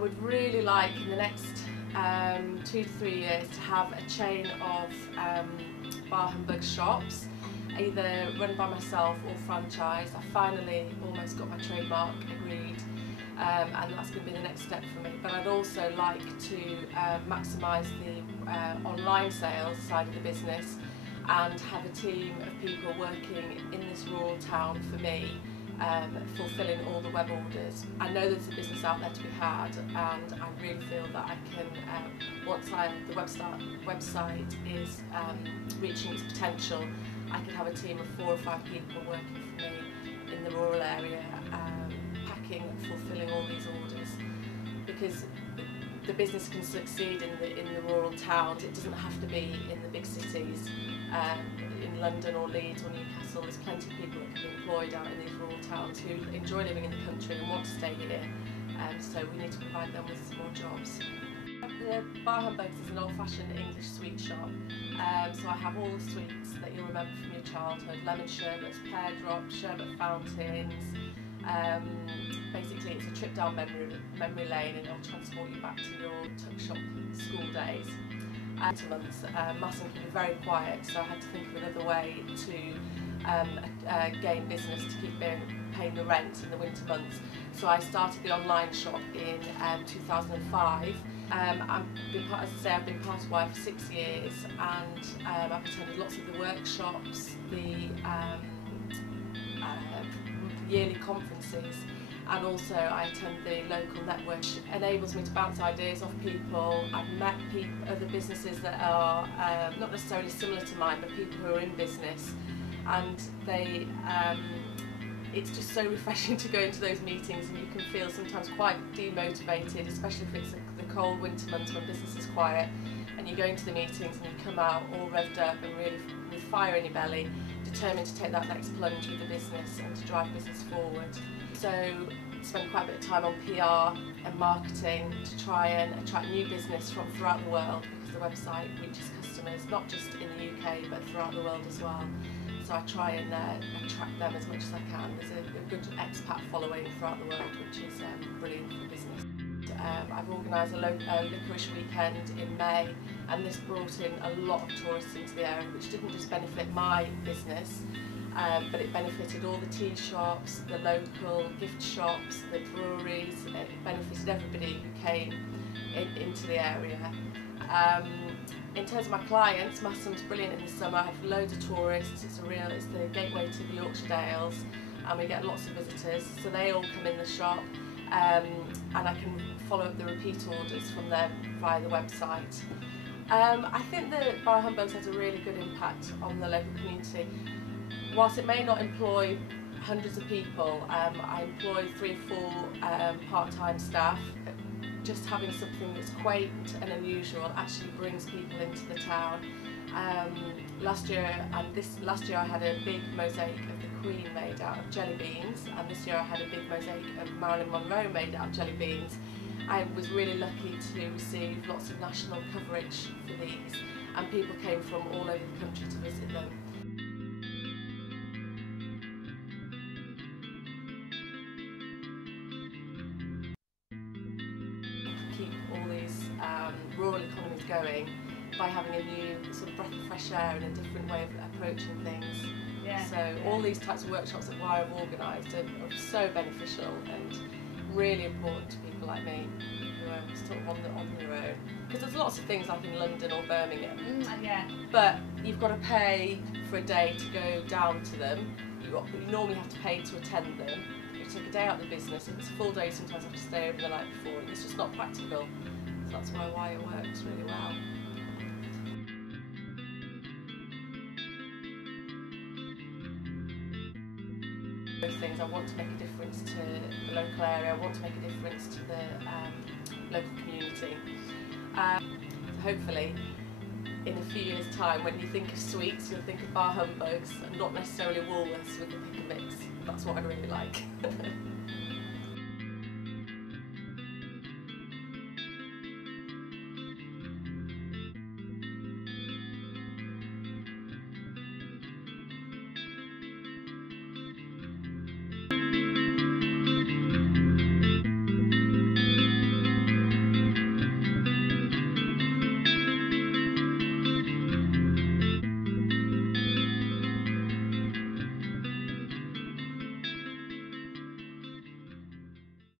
I would really like in the next 2 to 3 years to have a chain of bar Humbug shops, either run by myself or franchise. I finally almost got my trademark agreed, and that's going to be the next step for me. But I'd also like to maximise the online sales side of the business and have a team of people working in this rural town for me, fulfilling all the web orders. I know there's a business out there to be had, and I really feel that I can, once the website is reaching its potential, I could have a team of 4 or 5 people working for me in the rural area, packing and fulfilling all these orders. Because the business can succeed in the rural towns. It doesn't have to be in the big cities. In London or Leeds or Newcastle, there's plenty of people that can be employed out in these rural towns who enjoy living in the country and want to stay here, so we need to provide them with more jobs. The Bar Humbugs is an old-fashioned English sweet shop, so I have all the sweets that you'll remember from your childhood: lemon sherbets, pear drops, sherbet fountains. Basically it's a trip down memory lane, and it'll transport you back to your tuck shop school days. Winter months, Masham can be very quiet, so I had to think of another way to gain business to keep paying the rent in the winter months. So I started the online shop in 2005. I've been part of WiRE for 6 years, and I've attended lots of the workshops, the yearly conferences, and also I attend the local network, which enables me to bounce ideas off people. I've met other businesses that are not necessarily similar to mine, but people who are in business, and it's just so refreshing to go into those meetings, and you can feel sometimes quite demotivated, especially if it's the cold winter months when business is quiet, and you go into the meetings and you come out all revved up and really with fire in your belly, determined to take that next plunge with the business and to drive business forward. So spend quite a bit of time on PR and marketing to try and attract new business from throughout the world, because the website reaches customers not just in the UK but throughout the world as well. So I try and attract them as much as I can. There's a good expat following throughout the world, which is brilliant for business. I've organised a licorice weekend in May, and this brought in a lot of tourists into the area, which didn't just benefit my business, but it benefited all the tea shops, the local gift shops, the breweries. It benefited everybody who came into the area. In terms of my clients, Masham's brilliant in the summer. I have loads of tourists. It's the gateway to the Yorkshire Dales, and we get lots of visitors. So they all come in the shop, and I can follow up the repeat orders from them via the website. I think that Bar Humbugs has a really good impact on the local community. Whilst it may not employ hundreds of people, I employ 3 or 4 part-time staff. Just having something that's quaint and unusual actually brings people into the town. Last year I had a big mosaic of the Queen made out of jelly beans, and this year I had a big mosaic of Marilyn Monroe made out of jelly beans. I was really lucky to receive lots of national coverage for these, and people came from all over the country to visit them. Keep all these rural economies going by having a new sort of breath of fresh air and a different way of approaching things. Yeah. So all these types of workshops that WiRE have organised are so beneficial and really important to people like me who are sort of on their own. Because there's lots of things like in London or Birmingham, but you've got to pay for a day to go down to them. You normally have to pay to attend them. You take a day out of the business. If it's a full day, you sometimes have to stay over the night before. It's just not practical. So that's why WiRE works really well. Those things, I want to make a difference to the local area. I want to make a difference to the local community. Hopefully, in a few years' time, when you think of sweets, you'll think of Bar Humbugs and not necessarily Woolworths with the pick and mix. That's what I'd really like.